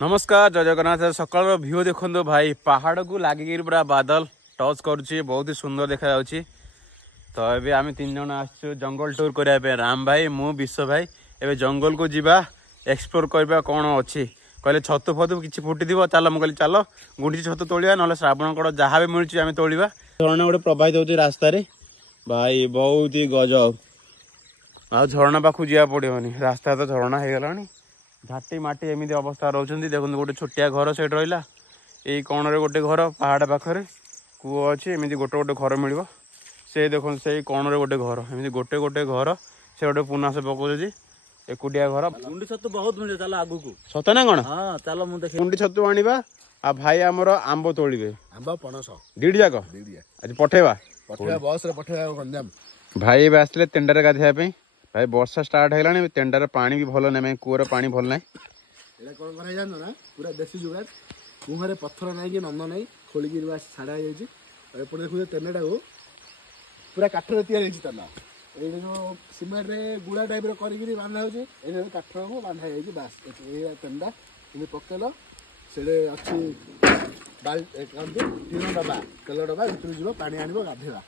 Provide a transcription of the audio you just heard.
नमस्कार जय जगन्नाथ सकाल व्यू देखो भाई पहाड़ को लगिक पूरा बादल टच करुच्ची बहुत ही सुंदर देखा जाउची। तो ये आम 3 जन आसु जंगल टूर करने राम भाई मु विश्व भाई एवं जंगल को जीवा एक्सप्लोर करवा कौन अच्छी कहले छतु फतु कि फुटी चल मुझे चल गुंडी छतु तोड़ा ना श्रावण कड़ जहाँ भी मिलूँ आम तोड़ा झरणा गोटे प्रभावित होती रास्तार भाई बहुत ही गजब आ झरणा पाखु जा पड़ोनी रास्ता तो झरणा हो गला घाटी माटी एमती अवस्था रोचे देखो गोटे छोटिया घर से रहा यही कौन गोटे घर पहाड़ पाखे कूह अच्छी एमती गोटे गोटे घर मिल से देखो से कौन गोटे घर एमती गोटे गोटे घर से गोटे पुना से पकाउे एकुटिया घर गुंडी छतु बहुत मिले चल आगु को सत ना कौन हां चल मु देख गुंडी छतु आनिबा आ भाई आमर आंब तोड़े आंबा पणस दीड जाक आज पठेवा बस रे पठेवा गंजाम भाई आसते तेंडारे गाधेया भाई वर्षा स्टार्ट है तेंडार पानी भी भल ना कूअर पानी भल ना एला कोन करे जान ना पूरा देसी जुगाड़ कुहरे पत्थर नाही कि नंद नाही खोली कि छाड़ा जाई छी एपटे देखु तेंडाटा को पूरा काठ रे तैयार होई तना ए जो सीमेंट रे गुड़ा टाइप रे करी कि बांधा होची ए काठ को बांधा जाई छी बस ए तेंडा इन पकेलो सेडे अछि बाल एक तीन डब्बा तेल डब्बा भितर जीव पानी आनिबो गाधेवा